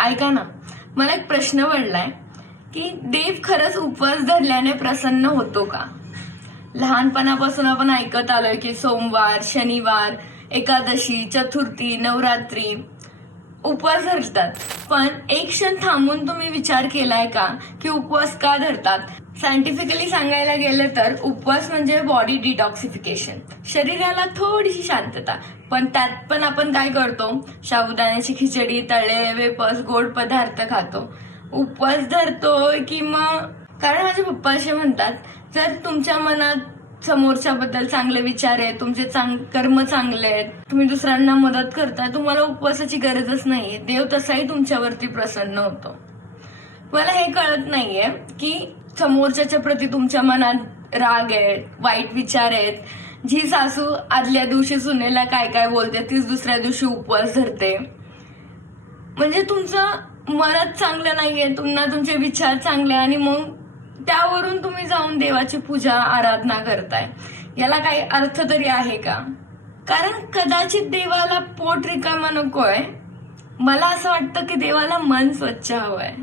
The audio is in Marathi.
ऐका ना, मला एक प्रश्न पडलाय की देव खरंच उपवास धरल्याने प्रसन्न होतो का? लहानपणापासून आपण ऐकत आलोय की सोमवार, शनिवार, एकादशी, चतुर्थी, नवरात्री उपवास धरतात. पण एक क्षण थांबून तुम्ही विचार केलाय का की उपवास का धरतात? सायंटिफिकली सांगायला गेलं तर उपवास म्हणजे बॉडी डिटॉक्सिफिकेशन, शरीराला थोडीशी शांतता. पण त्यात पण आपण काय करतो? साबुदाण्याची खिचडी, तळलेले वेपर्स, गोड पदार्थ खातो. उपवास धरतोय की मग कारण माझे पप्पा असे म्हणतात, जर तुमच्या मनात समोरच्याबद्दल चांगले विचार आहेत, तुमचे कर्म चांगले आहेत, तुम्ही दुसऱ्यांना मदत करताय, तुम्हाला उपवासाची गरजच नाहीये. देव तसाही तुमच्यावरती प्रसन्न होतो. मला हे कळत नाहीये की समोरच्याच्या प्रती तुमच्या मनात राग आहे, वाईट विचार आहेत. जी सासू आदल्या दिवशी सुनेला काय काय बोलते तीच दुसऱ्या दिवशी उपवास धरते. म्हणजे तुमचं मनच चांगलं नाहीये, तुमचे विचार चांगले, आणि मग त्यावरून तुम्ही जाऊन देवाची पूजा आराधना करताय. याला काही अर्थ तरी आहे का? कारण कदाचित देवाला पोट रिकामा नकोय. मला असं वाटतं की देवाला मन स्वच्छ हवंय.